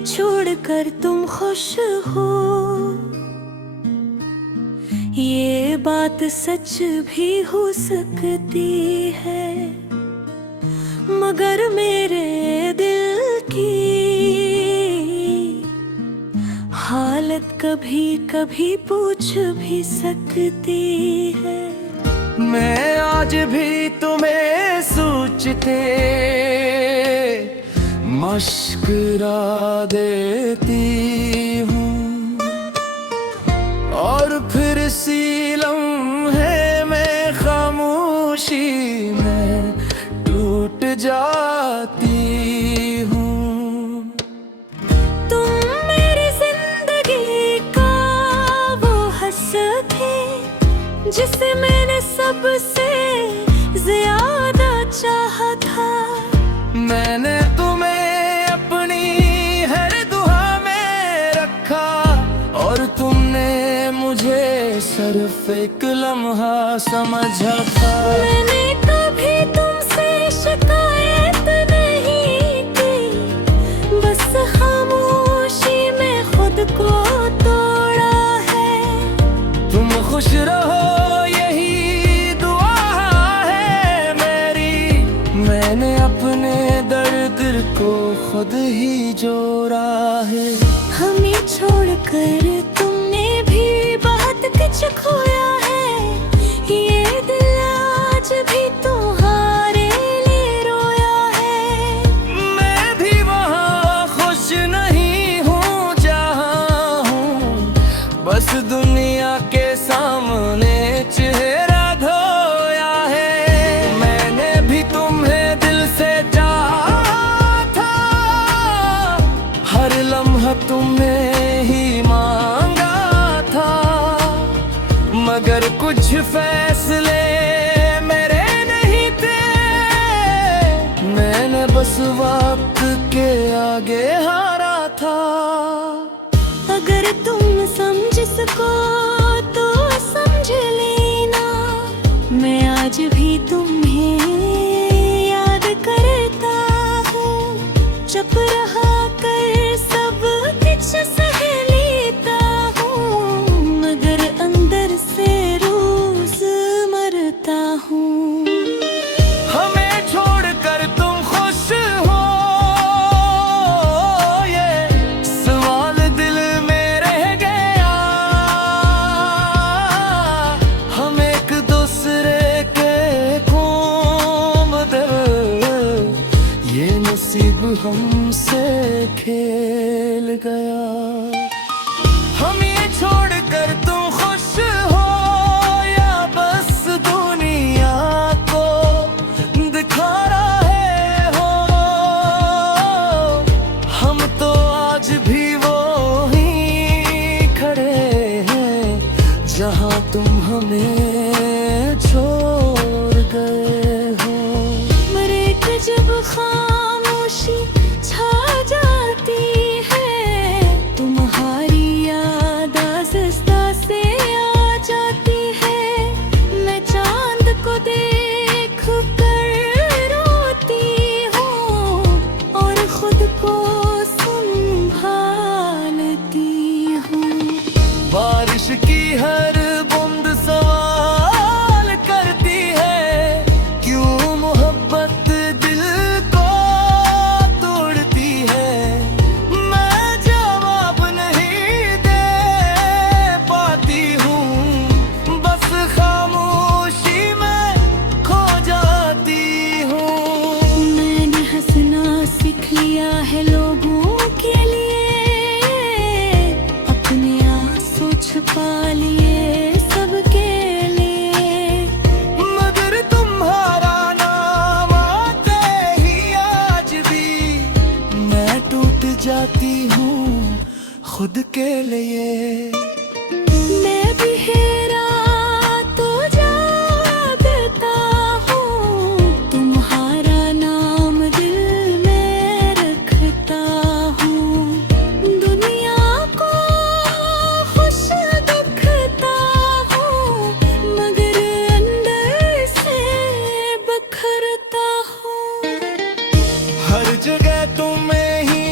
छोड़कर तुम खुश हो, ये बात सच भी हो सकती है, मगर मेरे दिल की हालत कभी कभी पूछ भी सकती है। मैं आज भी तुम्हें सोचते मशकरा देती हूँ, और फिर इसी लम्हे में खामोशी में टूट जाती हूँ। तुम मेरी जिंदगी का वो हस्सा थे जिसे मैंने सबसे ज्यादा चाहा था। मैंने तुम्हें अपनी हर दुआ में रखा, और तुमने मुझे सिर्फ एक लम्हा समझा था। मैंने कभी तुमसे शिकायत नहीं की, बस खामोशी में खुद को तोड़ा है। तुम खुश रहो यही दुआ है मेरी, मैंने अपने दर्द को खुद ही जोड़ा है। हमें छोड़कर तुमने भी बहुत कुछ खोया है, ये दिल आज भी तुम्हारे लिए रोया है। मैं भी वहाँ खुश नहीं हूँ जहाँ हूँ, बस दुनिया के सामने चेहरा धोया है। मैंने भी तुम्हें दिल से चाहा था, हर लम्हा तुम्हें ही मांगा था, मगर कुछ फैसले मेरे नहीं थे। मैंने बस वक्त के आगे हारा था। अगर तुम समझ सको तो समझ लेना, मैं आज भी तुम्हें याद करता हूँ। चुप रहा कर सब कुछ सह लेता हूँ, मगर अंदर से रोज मरता हूँ। हमें छोड़कर तुम खुश हो, ये सवाल दिल में रह गया। हम एक दूसरे के खूब दिल, ये नसीब हमसे खेल गया। हम ये छोड़कर तुम खुश हो, या बस दुनिया को दिखा रहे हो। हम तो आज भी वो ही खड़े हैं जहाँ तुम हमें छोड़ गए हो। मरे के जब खामोशी छा जाती है, तुम्हारी याद आहिस्ता से आ जाती है। मैं चांद को देख कर रोती हूँ, और खुद को संभालती हूँ। बारिश की हर बूंद सवाल करती है, क्यों मोहब्बत दिल को तोड़ती है। मैं जवाब नहीं दे पाती हूँ, बस खामोशी में खो जाती हूँ। मैंने हंसना सीख लिया है लोगों के लिए, अपने आंसू छुपा लिए सबके लिए। मगर तुम्हारा नाम आते ही आज भी मैं टूट जाती हूँ खुद के लिए। मैं भी हेरा तो जागता हूँ, तुम्हारा नाम दिल में रखता हूँ। दुनिया को खुश दिखता हूँ, मगर अंदर से बखरता हूँ। हर जगह तुम्हें ही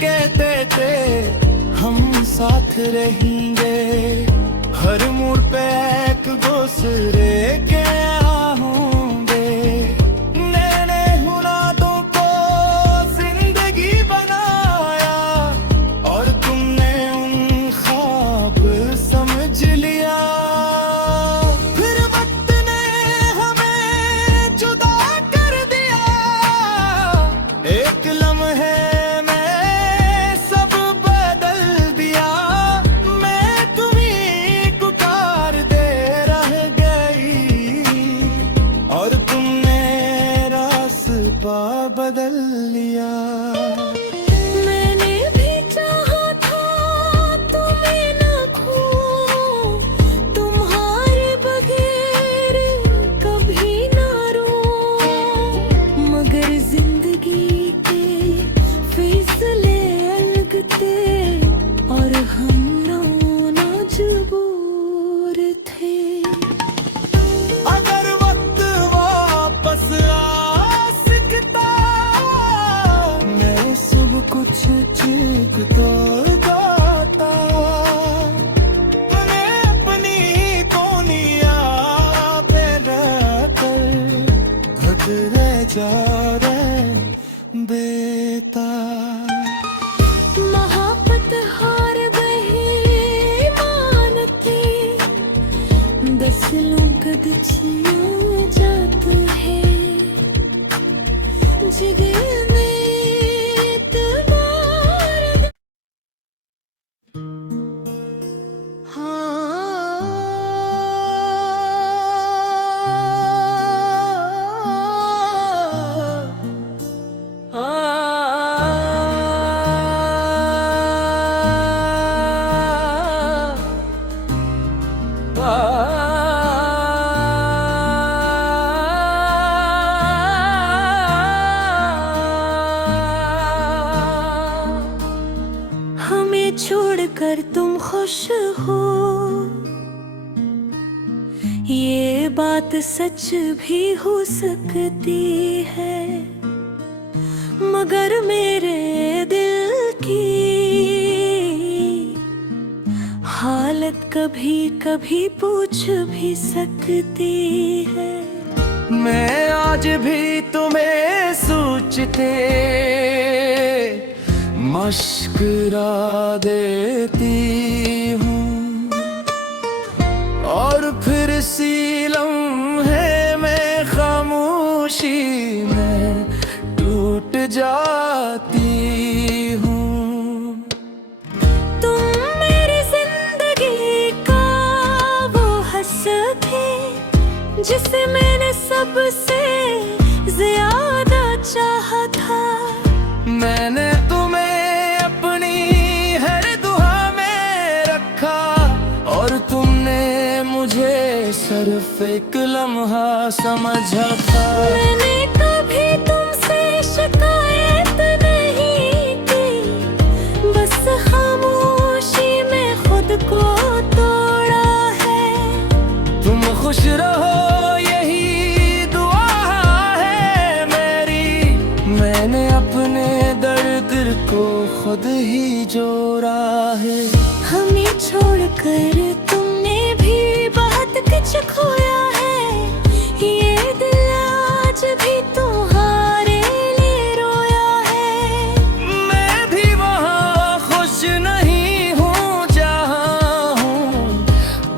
कहते थे हम साथ रहेंगे, हर मोड़ पे एक दूसरे के होंगे। नैने मुरादों को जिंदगी बनाया और तुमने उन ख्वाब समझ लिया। फिर वक्त ने हमें जुदा कर दिया, एक लम्हे में सब बदल दिया। मैं तुम्हीं पुकार दे रह गई और तुमने रास्ता बदल लिया। मैंने भी चाहा था तुम्हें न खोऊं, तुम्हारे बगैर कभी न रोऊं, मगर जिंदगी के फैसले अलग थे और हम दोनों मजबूर थे। अगर वक्त वापस आ सकता, मैं सब कुछ चीखता गाता। मैं अपनी दुनिया पे रहकर घट रह जा रहे बेता। महापत हार गए मानते, दस लोग छिया जात है, जिगर में तुम्हारा हमें छोड़कर तुम खुश हो, ये बात सच भी हो सकती है, मगर मेरे दिल की हालत कभी कभी पूछ भी सकती है। मैं आज भी तुम्हें सोचते मशकरा देती हूँ और फिर सी लम्हे में खामोशी में टूट जाती हूँ। तुम मेरी जिंदगी का वो हस्सा थे जिसे मैंने सबसे ज्यादा चाहा था। मैंने तुम्हें अपनी हर दुआ में रखा और तुमने मुझे सिर्फ एक लम्हा समझा था। मैंने कभी तुमसे शिकायत नहीं की, बस खामोशी में खुद को तोड़ा है। तुम खुश रहो यही दुआ है मेरी, मैंने अपने दर्द को खुद ही जोड़ा है। हमें छोड़कर तुमने भी बहुत कुछ खोया है, ये दिल आज भी तुम्हारे लिए रोया है। मैं भी वहाँ खुश नहीं हूँ जहाँ हूँ,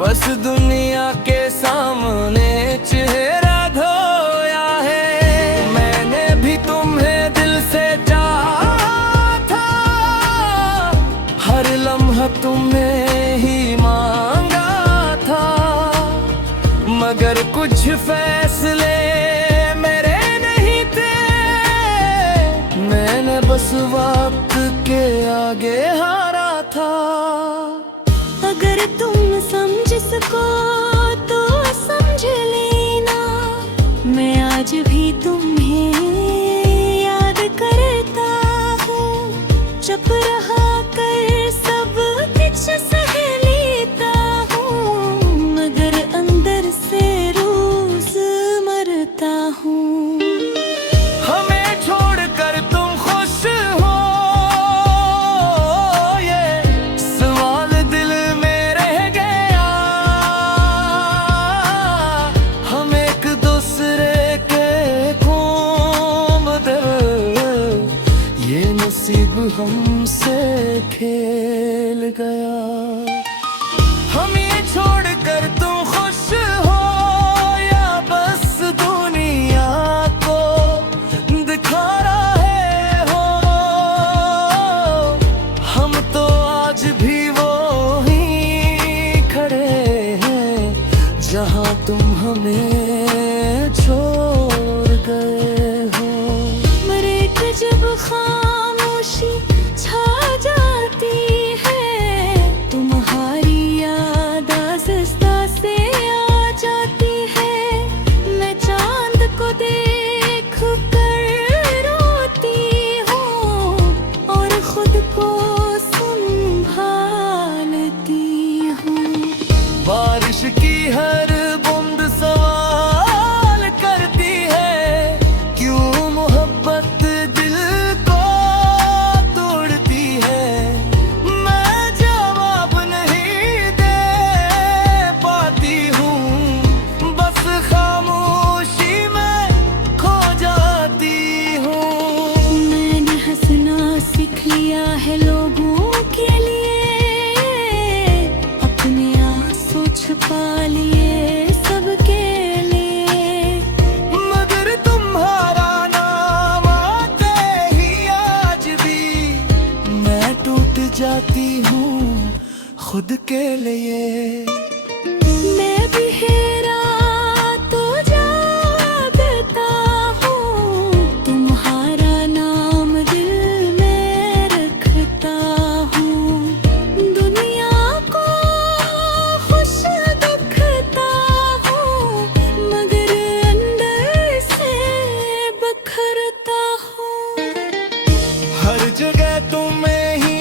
बस दुनिया के सामने चेहरा धोया है। मैंने भी तुम्हें दिल से चाहा था, हर लम्हा तुम्हें ही मांगा था, मगर कुछ फैसले मेरे नहीं थे। मैंने बस वक्त के आगे हारा था। अगर तुम समझ सको तो समझ लेना, मैं आज भी तुम्हें याद करता हूँ। चुप रहा कर सब कुछ सह लेता हूँ, मगर अंदर से रोज मरता हूँ। हमें छोड़कर तुम खुश हो, से खेल गया। हम ये छोड़ कर तुम खुश हो या बस दुनिया को दिखा रहे हो, हम तो आज भी वो ही खड़े हैं जहाँ तुम हमें छोड़ गए हो। मरे के जब खामोशी छा जाती है, तुम्हारी याद आहिस्ता से आ जाती है। मैं चांद को देख कर रोती हूँ और खुद को संभालती हूँ। बारिश की हर बूंद सवाल करती है, क्यों मोहब्बत दिल को तोड़ती है। मैं जवाब नहीं दे पाती हूँ, बस खामोशी में खो जाती हूँ। मैंने हंसना सीख लिया है लोगों के लिए, अपने आंसू छुपा लिए सबके लिए। मगर तुम्हारा नाम आते ही आज भी मैं टूट जाती हूँ खुद के लिए। मैं भी हेरा तो जागता हूँ, तुम्हारा नाम दिल में रखता हूँ। दुनिया को खुश दिखता हूँ, मगर अंदर से बखरता हूँ। हर जगह तुम्हें ही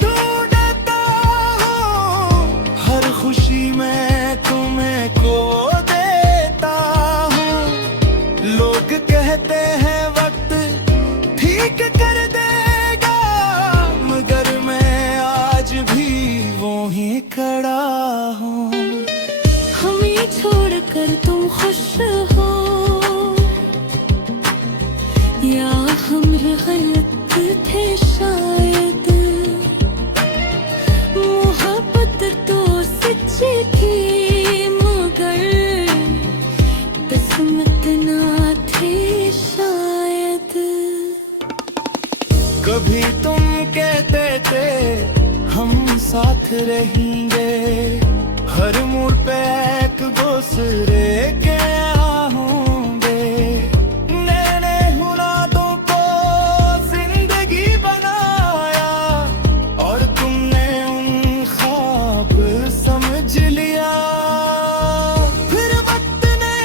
ढूंढता हूँ, हर खुशी में तुम्हें खो देता हूँ। लोग कहते हैं वक्त ठीक कर देगा, मगर मैं आज भी वो ही खड़ा हूँ। हम ये छोड़ कर तुम खुश हो या हम गलत थे शायद। मोहब्बत तो सच्ची थी मगर किस्मत ना थी शायद। कभी तुम कहते थे हम साथ रहेंगे, हर मोड़ पे एक दूसरे के होंगे। नैने मुरादों को जिंदगी बनाया और तुमने उन ख्वाब समझ लिया। फिर वक्त ने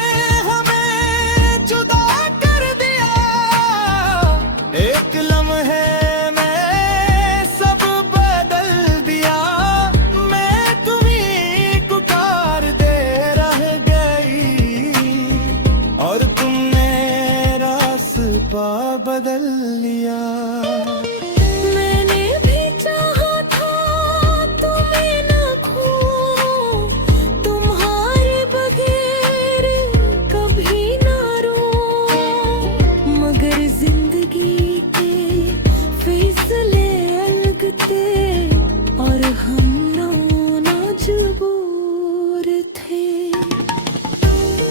हमें जुदा कर दिया, एक लम्हे में सब बदल दिया। मैं तुम्हीं को पुकार दे रह गई और तुमने रास्ता बदल लिया। मैंने भी चाहा था तुम्हें न खोऊं, तुम्हारे बगैर कभी न रोऊं। मगर जिंदगी के फैसले अलग थे और हम दोनों मजबूर थे।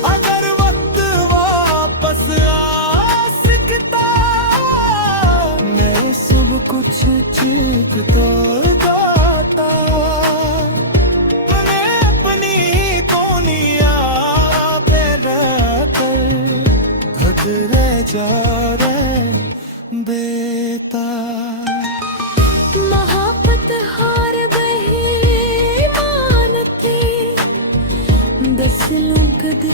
अगर वक्त वापस आ सकता, मैं सब कुछ चीखता गाता। मैं अपनी दुनिया पे रहकर घट रह जा रहे बेता। मोहब्बत हार गई मानती, दस लोग कद